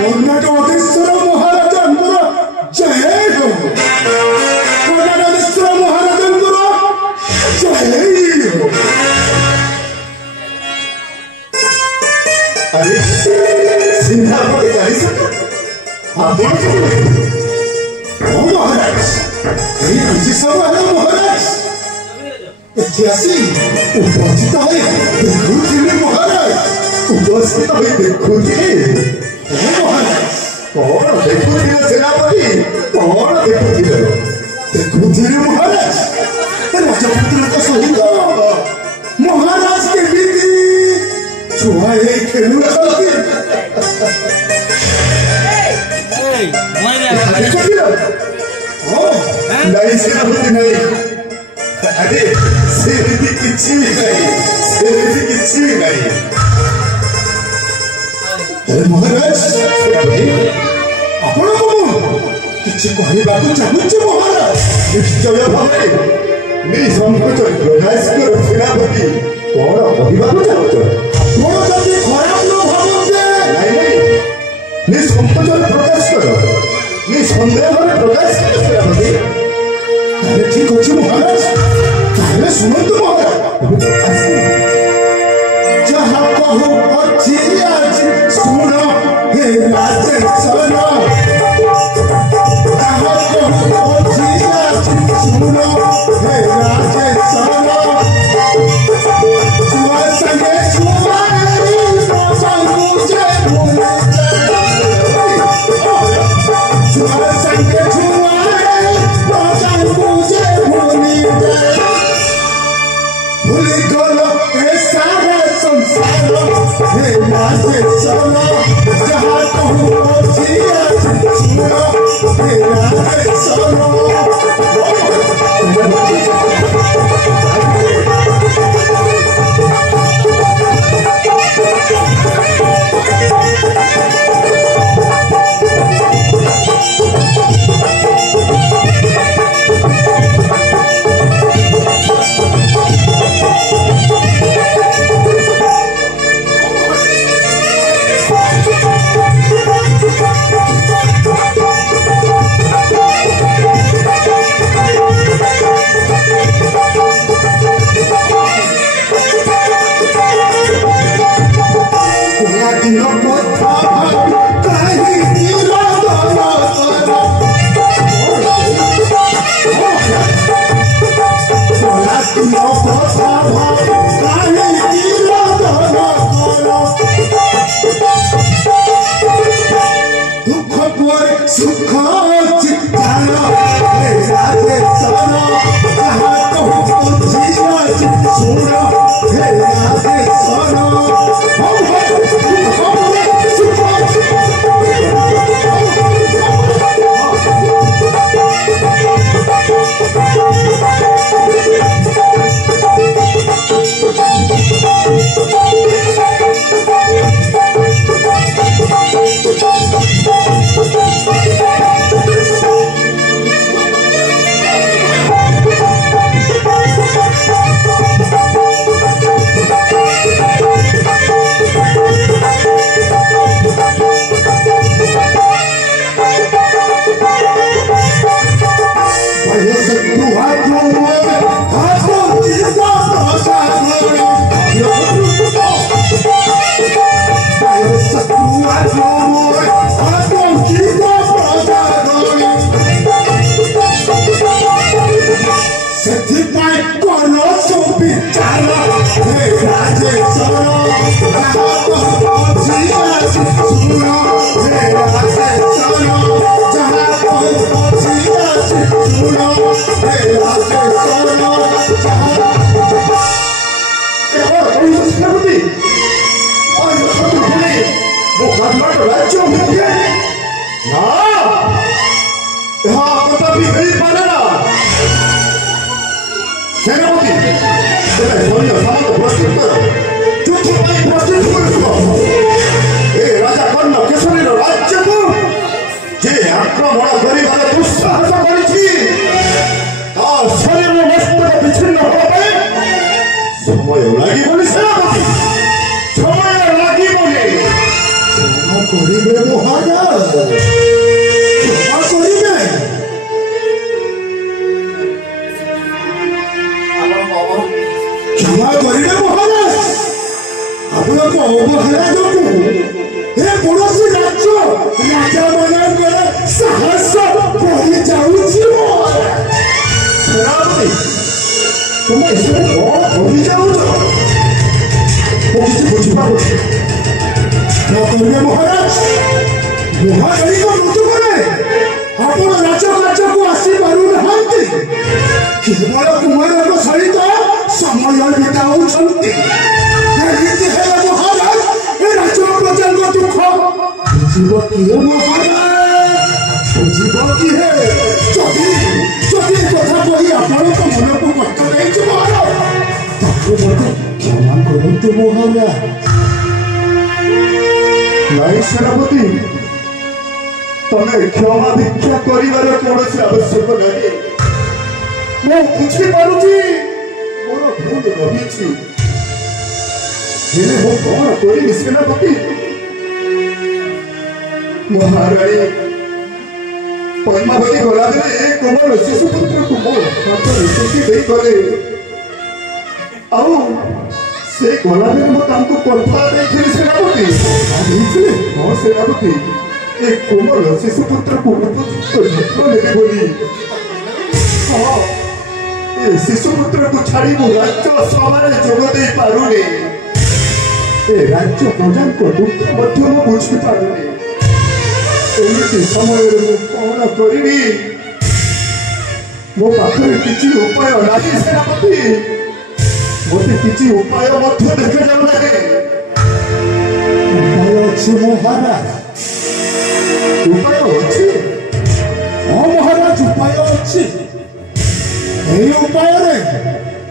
कर्णाटकेश्वर महाराज जय हो कर्णाटकेश्वर महाराज जय हो। अरे सिंहापति महाराज महाराज इतिहासी उपस्थित देखुले महाराज उपस्थित देखुले महाराज कौन देखुले सेनापति कौन देखुले महाराज राजपुत्र सहित महाराज के बीती छुआए खेलू नहीं सेनापति नहीं अरे सेनापति किसी नहीं महाराज आपण किसी कहवाक चाहूचे महाराज निश्चय भाव निसंकोच प्रयासकर सेनापति कौन कहवाक चाहूच जदि खराब न भावते नहीं निसंकोच प्रकाश कर निसंदेह प्रकाश कर सेनापति ठीक अच्छे महाराज शुणु महाराज जहाँ कहू अच्छी आज सुन हे राजेश्वर जहाँ कहू अच्छी आज सुन हे राजेश्वर छुआ संगे छुआ छुआ संगे छुआ भूली गलो सारा संसार हे राजेश्वर जहाँ कहूँ सुनो हे राजेश्वर सुख चित्तान हे राजेश्वर जहाँ कहूँ सुन हे राजेश्वर महाराज क्षमा करिबे महाराज आपनक अवहेला जोगु ए पड़ोसी राज्य राजा मानकर साहस बढ़ी जाउछि सेनापति तुम इसमें कौन बढ़ी जाउछ वो किसी बुझिपारुछि न करिबे महाराज महारानी को मृत्यु करे आपण राजकार्य को आसी पारु नहंती केवल कुमार सहित समय बिताउछंती एमिति हेले महाराज ए राज्य प्रजा को दुख बुझिब किए महाराज बुझिब किए जदि जदि कथा कही आपण को मन को कष्ट देछि महाराज ताको मते क्षमा करंतु महाराज नाई सेनापति तमे क्षमा भिक्षा करिवार कौनसी आवश्यक नहीं मैं बुझी पारुची मोर भूल रही हेले मो कौन करी सेनापति महाराणी पद्मावती गला बेले कोमल शिशुपुत्र को मो हाथ निश्चित दे गले आउ से गला बेले मो तांको कल्पना देखिली सेनापति देखिली हां सेनापति एक कोमल शिशुपुत्र को उपयुक्त यत्न लेबे बोली हां ए शिशुपुत्र को छाड़ी मो राज्य सभारे जोग दे पारुनी ए राज्य प्रजा को दुख मध्य मो बुझी पारुनी एमिति समय रे कौन करिबी मो पाखरे किछि उपाय नाही सेनापति मोते किछि उपाय मध्य देखा जाउ नाही उपाय अछि महाराज उपाय अछि हां महाराज उपाय अछि एई उपाय रे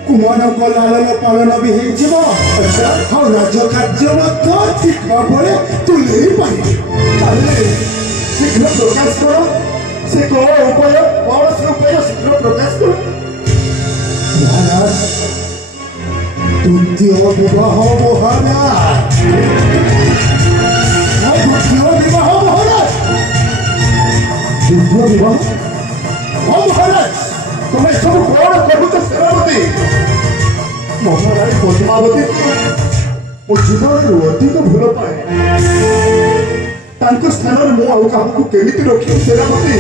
कुमार को लालन पालन भी हेइ जिवो अच्छा हां राज्य कार्य मध्य ठीक भाबरे तुले पाई ताले शीघ्र प्रकाश करो से कौन उपाय कौन से उपाय शीघ्र प्रकाश करो महाराज द्वितीय विवाह महाराज द्वितीय विवाह महाराज द्वितीय विवाह हाँ महाराज तुम्हें सब कौन करुच सेनापति महाराज पद्मावती मो जीवन अधिक भूल पाए तांको स्थान रे मो आउ काहू केमिति रखि सेनापति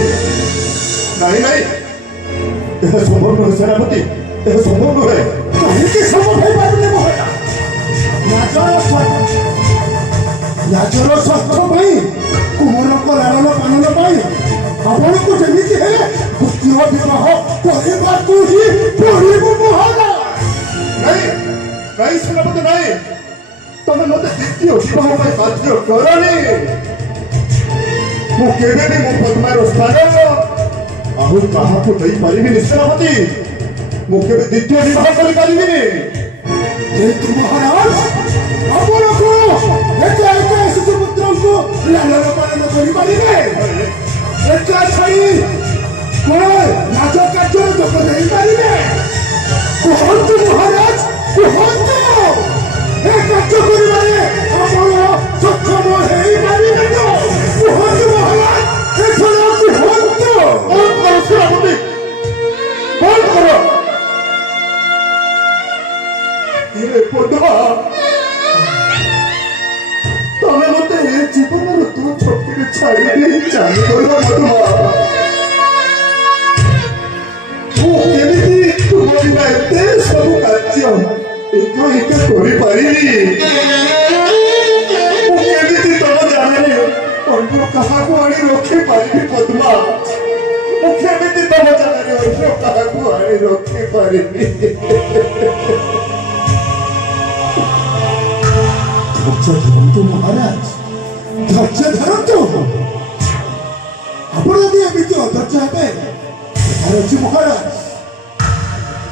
नहीं नहीं यह संभव नहीं सेनापति यह संभव नहीं कहीं संभव है पारुने मोहरा राजर स्वार्थ भाई कुमार को लालन पालन पाई आपण को जेमिति है द्वितीय विवाह करबा को ही पड़िबो मोहरा नहीं नहीं सेनापति नहीं तमे मते द्वितीय विवाह पाई बाध्य करनी मु केबे भी मो पद्मार स्थान आहु कहा को दई परिबि सेनापति मु केबे द्वितीय विवाह करि परिबिनी एक महाराज आपण को एक शिशुपुत्र को लालन पालन करि परिबे एक छई कोन राज कार्य जोग दे परिबे कोहंतु महाराज कोहंतु ए कार्य करिबारे आपण सक्षम हेइ परिबे तो कोहंतु महाराज ए छला कोहंतु कौन सेनापति कौन करो ये पद्मा तमे मते ए जीवन तू छोटी छाड़ी दे चाली गलो पद्मा मु केमिति तुमरी एते सब कार्य एक करि पारिबी मु केमिति तम जाने अन्य कहा को आनी रखे पारिबी पद्मा मु केमिति तम जाने अन्य कहा को आनी रखे पारिबी धैर्य धरतु महाराज धैर्य धरतु आपण यदि एमिति अधैर्य हेबे महाराज